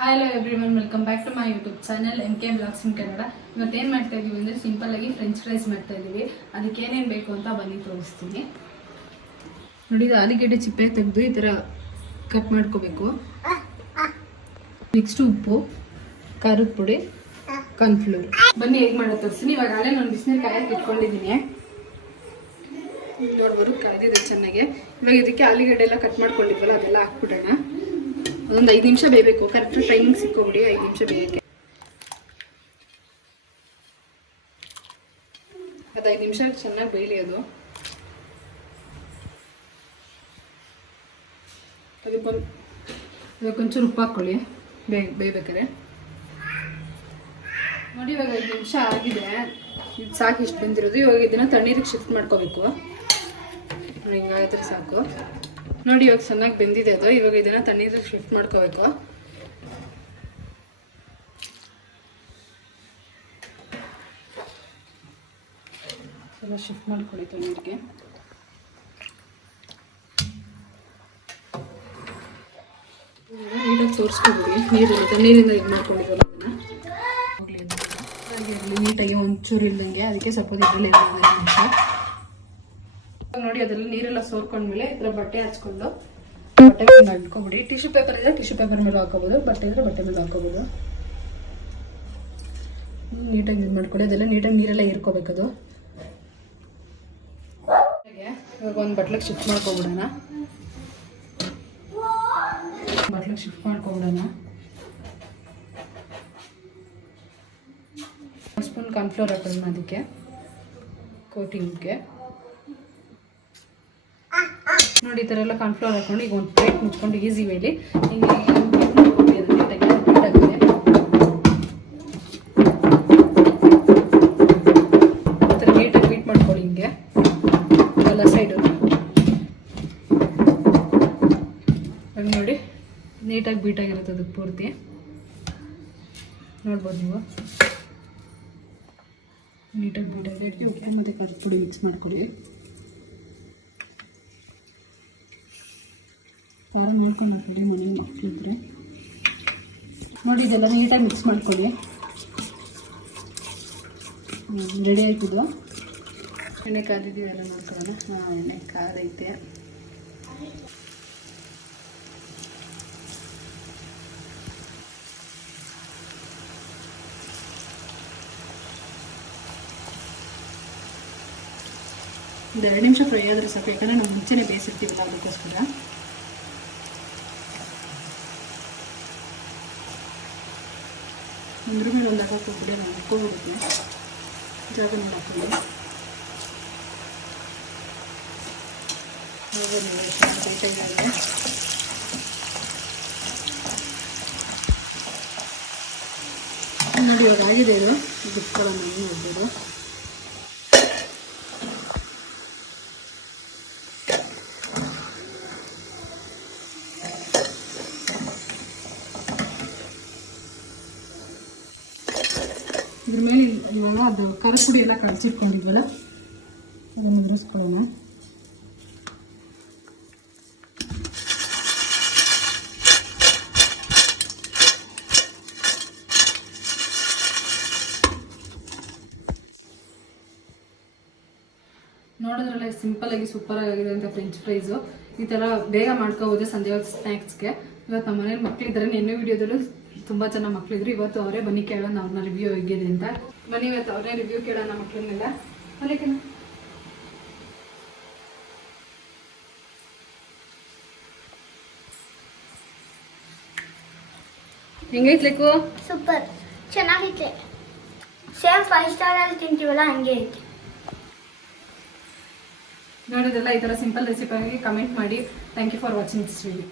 Hi hello everyone, welcome back to my YouTube channel MK Vlogs in Kannada. ಇವತ್ತೇನು ಮಾಡ್ತಾ ಇದೀವಿ ಅಂದರೆ ಸಿಂಪಲ್ ಆಗಿ ಫ್ರೆಂಚ್ ಫ್ರೈಸ್ ಮಾಡ್ತಾ ಇದ್ದೀವಿ. ಅದಕ್ಕೆ ಏನೇನು ಬೇಕು ಅಂತ ಬನ್ನಿ ತೋರಿಸ್ತೀನಿ. ನೋಡಿ, ಆಲೂಗೆಡ್ಡೆ ಚಿಪ್ಪೆ ತೆಗೆದು ಈ ಥರ ಕಟ್ ಮಾಡ್ಕೋಬೇಕು. ನೆಕ್ಸ್ಟ್ ಉಪ್ಪು, ಖಾರದ ಪುಡಿ, ಕಾರ್ನ್ಫ್ಲೋರ್. ಬನ್ನಿ ಹೇಗೆ ಮಾಡೋದು ತೋರಿಸ್ತೀನಿ. ಇವಾಗ ಹಳೆ ನಾನು ಬಿಸಿನೀರು ಕಾಯಕ್ಕೆ ಇಟ್ಕೊಂಡಿದ್ದೀನಿ. ನೋಡ್ಬೋದು ಕಾಯ್ದಿದೆ ಚೆನ್ನಾಗಿ. ಇವಾಗ ಇದಕ್ಕೆ ಆಲೂಗೆಡ್ಡೆ ಎಲ್ಲ ಕಟ್ ಮಾಡ್ಕೊಂಡಿದ್ವಲ್ಲ ಅದೆಲ್ಲ ಹಾಕ್ಬಿಡೋಣ. ಅದೊಂದು 5 ನಿಮಿಷ ಬೇಯಬೇಕು. ಕರೆಕ್ಟ್ ಟೈಮಿಂಗ್ ಸಿಕ್ಕೋಬಿಡಿ 5 ನಿಮಿಷ ಬೇಯಕ್ಕೆ. ಅದು 5 ನಿಮಿಷ ಚೆನ್ನಾಗಿ ಬೇಯಲಿ. ಅದಕ್ಕೊಂಚೂರು ಉಪ್ಪು ಹಾಕ್ಕೊಳ್ಳಿ ಬೇಯಬೇಕಾದ್ರೆ. ನೋಡಿ, ಇವಾಗ 5 ನಿಮಿಷ ಆಗಿದೆ. ಇದು ಸಾಕು, ಇಷ್ಟು ಬಂದಿರೋದು. ಇವಾಗ ಇದನ್ನು ತಣ್ಣೀರಿಗೆ ಶಿಫ್ಟ್ ಮಾಡ್ಕೋಬೇಕು. ಹಿಂಗಾದ್ರೆ ಸಾಕು. ನೋಡಿ, ಇವಾಗ ಚೆನ್ನಾಗಿ ಬೆಂದಿದೆ ಅದು. ಇವಾಗ ಇದನ್ನ ತಣ್ಣೀರಿಗೆ ಶಿಫ್ಟ್ ಮಾಡ್ಕೋಬೇಕು. ಸ್ವಲ್ಪ ಶಿಫ್ಟ್ ಮಾಡ್ಕೊಳ್ಳಿ ತಣ್ಣೀರಿಗೆ. ನೀಟಾಗಿ ಸೋರಿಸ್ಕೊಬಿಡಿ. ತಣ್ಣೀರಿಂದ ಇದು ಮಾಡ್ಕೊಂಡಿದ್ವಲ್ಲ ಅದನ್ನ ನೀಟಾಗಿ ಒಂಚೂರು ಇಲ್ದಂಗೆ. ಅದಕ್ಕೆ ಸ್ವಲ್ಪ ಇದರಲ್ಲಿ ನಿಮಿಷ ನೋಡಿ, ಅದೆಲ್ಲ ನೀರೆಲ್ಲ ಸೋರ್ಕೊಂಡ್ಮೇಲೆ ಈ ಥರ ಬಟ್ಟೆ ಹಚ್ಕೊಂಡು ಬಟ್ಟೆ ಮೇಲೆ ಹಾಕೋಬಿಡಿ. ಟಿಶ್ಯೂ ಪೇಪರ್ ಇದ್ರೆ ಟಿಶ್ಯೂ ಪೇಪರ್ ಮೇಲೆ ಹಾಕೋಬೋದು, ಬಟ್ಟೆ ಇದ್ರೆ ಬಟ್ಟೆ ಮೇಲೆ ಹಾಕೋಬೋದು. ನೀಟಾಗಿ ಇದು ಮಾಡ್ಕೊಳ್ಳಿ. ಅದೆಲ್ಲ ನೀಟಾಗಿ ನೀರೆಲ್ಲ ಹೀರ್ಕೋಬೇಕದು. ಇವಾಗ ಒಂದು ಬಟ್ಲಿಗೆ ಶಿಫ್ಟ್ ಮಾಡ್ಕೊಬಿಡೋಣ. ಸ್ಪೂನ್ ಕಾರ್ನ್ಫ್ಲೋರ್ ಹಾಕೋಣ ಅದಕ್ಕೆ ಕೋಟಿಂಗ್ಗೆ. ನೋಡಿ, ಈ ಥರ ಎಲ್ಲ ಕಾರ್ನ್ಫ್ಲೋರ್ ಹಾಕೊಂಡು ಈಗ ಒಂದು ಪ್ಲೇಟ್ ಮುಚ್ಕೊಂಡು ಈಸಿ ವೇಲಿ ಹಿಂಗೆ ಈ ಥರ ನೀಟಾಗಿ ಬೀಟ್ ಮಾಡ್ಕೊಳ್ಳಿ. ಹಿಂಗೆ ಎಲ್ಲ ಸೈಡು ನೋಡಿ, ನೀಟಾಗಿ ಬೀಟಾಗಿರುತ್ತೆ ಅದಕ್ಕೆ ಪೂರ್ತಿ. ನೋಡ್ಬೋದು ನೀವು, ನೀಟಾಗಿ ಬೀಟಾಗಿ ಉಪ್ಪು ಮತ್ತು ಖಾರದ ಪುಡಿ ಮಿಕ್ಸ್ ಮಾಡ್ಕೊಳ್ಳಿ. ಖಾರ ನೋಡ್ಕೊಂಡು ಹಾಕೊಳ್ಳಿ ಮನೇಲಿ ಮಕ್ಕಳಿದ್ರೆ. ನೋಡಿ, ಇದೆಲ್ಲ ನೀಟಾಗಿ ಮಿಕ್ಸ್ ಮಾಡ್ಕೊಳ್ಳಿ. ರೆಡಿ ಆಯ್ತಿದ್ದು. ಎಣ್ಣೆ ಕಾದಿದ್ದೀವಿ, ಎಲ್ಲ ನೋಡ್ಕೊಳ್ಳೋಣ. ಎಣ್ಣೆ ಕಾದೈತೆ. ಒಂದು 2 ನಿಮಿಷ ಫ್ರೈ ಆದರೆ ಸಾಕು, ಯಾಕಂದರೆ ನಾವು ಮುಂಚೆನೇ ಬೇಯಿಸಿರ್ತೀವಲ್ಲ ಅದಕ್ಕೋಸ್ಕರ. ಒಂದ್ರ ಮೇಲೆ ಒಂದು ಹಾಕೋಬಿಡಿ, ನಾವು ಹಾಕ್ಕೋಬಿಡುತ್ತೆ ಜಾಗ ನೋಡಿ ಹಾಕೊಳ್ಳಿ. ಟೈಟಾಗಿದೆ. ನೋಡಿ, ಇವಾಗ ಆಗಿದೆ. ಇದು ಬಿಟ್ಕೊಳ್ಳೋಣ. ನೋಡ್ಬೋದು ಇದ್ರ ಮೇಲೆ ಇವಾಗ ಅದು ಖಾರದ ಪುಡಿ ಎಲ್ಲ ಕಲಸಿಟ್ಕೊಂಡಿದ್ವಲ್ಲ ಅದನ್ನು ಉದುರಿಸ್ಕೊಳ್ಳೋಣ. ನೋಡಿದ್ರಲ್ಲ, ಸಿಂಪಲ್ ಆಗಿ ಸೂಪರ್ ಆಗಿದೆ ಅಂತ ಫ್ರೆಂಚ್ ಫ್ರೈಸು. ಈ ಥರ ಬೇಗ ಮಾಡ್ಕೋಬೋದು ಸಂಜೆ ಹೊತ್ತು ಸ್ನ್ಯಾಕ್ಸ್ಗೆ. ಇವತ್ತು ನಮ್ಮ ಮನೇಲಿ ಮಕ್ಕಳಿದ್ದಾರೆ. ನೆನ್ನೆ ವಿಡಿಯೋದಲ್ಲೂ ತುಂಬ ಜನ ಮಕ್ಕಳಿದ್ರು. ಇವತ್ತು ಅವರೇ ಬನ್ನಿ ಕೇಳೋಣ ಅವ್ರನ್ನ ರಿವ್ಯೂ ಹೇಗಿದೆ ಅಂತ. ಬನ್ನಿ ಇವತ್ತು ಅವರೇ ರಿವ್ಯೂ ಕೇಳೋಣ ಮಕ್ಕಳನ್ನೆಲ್ಲ. ಮನೇಕನ ಹೆಂಗೈತ್ಲಿಕ್ಕು? ಸೂಪರ್, ಚೆನ್ನಾಗೈತೆ. ಸೇಮ್ 5 ಸ್ಟಾರ್ ಅಲ್ಲಿ ತಿಂತೀವಲ್ಲ ಹಂಗೆ ಐತೆ. ನೋಡೋದೆಲ್ಲ ಈ ಥರ ಸಿಂಪಲ್ ರೆಸಿಪಿ ಆಗಿ ಕಮೆಂಟ್ ಮಾಡಿ. Thank you for watching this video.